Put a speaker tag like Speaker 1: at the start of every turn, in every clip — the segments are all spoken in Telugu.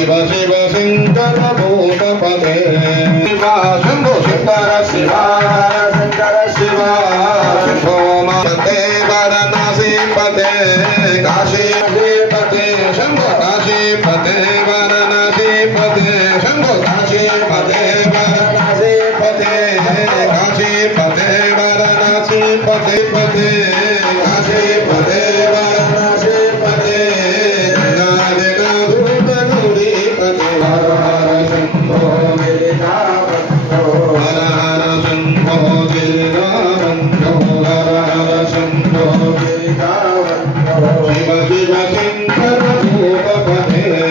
Speaker 1: शिव शिव शङ्कर भूतपते शिवा वाराणसी पते पते काशी पते वाराणसी
Speaker 2: पते
Speaker 1: नारायण गौरी पते हर हर शम्भो
Speaker 2: गिरिजाबन्धो हर
Speaker 1: हर शम्भो गिरिजाबन्धो हर हर शम्भो
Speaker 2: गिरिजाबन्धो शिव
Speaker 1: शिव शङ्कर भूपपते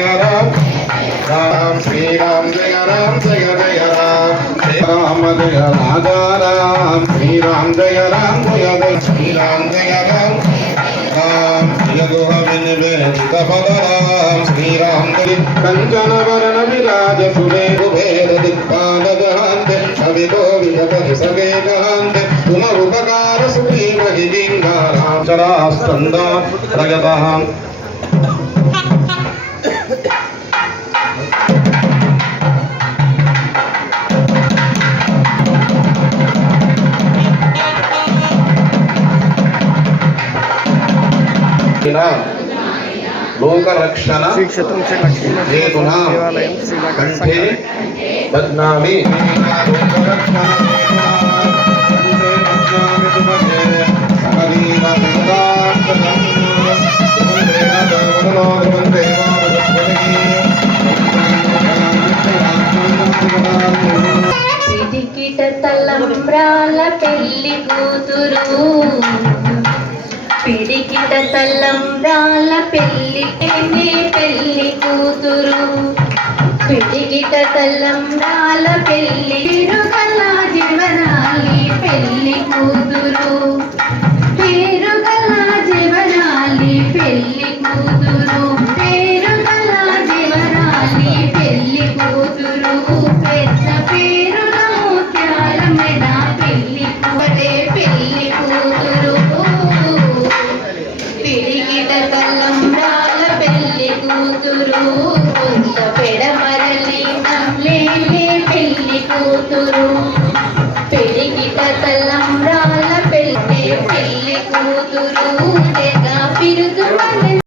Speaker 1: జయ రామ్ రామ్ శ్రీరామ్ జయ రామ్ జయ జయ రామ్ రామ జయ రాజా రామ్ శ్రీరామ్ జయ రామ్ జయ జయ శ్రీరామ్ జయ రామ్ రామ్ జగోహ వినివేదిత పద రామ్ శ్రీరామ్ కంచన వరణ విరాజ సువేరు వేద దిక్పాల జహాంత కవి గోవింద కవి సవే గహాంత పున ఉపకార సుగ్రీవ హిలింగారాచరాస్కంద ప్రగత రక్షణ లోకరక్షణ
Speaker 2: హేతున కంఠే
Speaker 1: బధ్నామి
Speaker 3: తలంబ్రాల పెళ్ళి కూతురు. పిడికిట పెళ్ళి పెళ్ళి పెళ్ళి కూతురు. పిడికిట రాళ్ళ పెళ్ళి పిడికిట తలంబ్రాల పెళ్ళి కూతురు కొంత పెడమరలి నమ్లేలే పెళ్ళి కూతురు పిడికిట తలంబ్రాల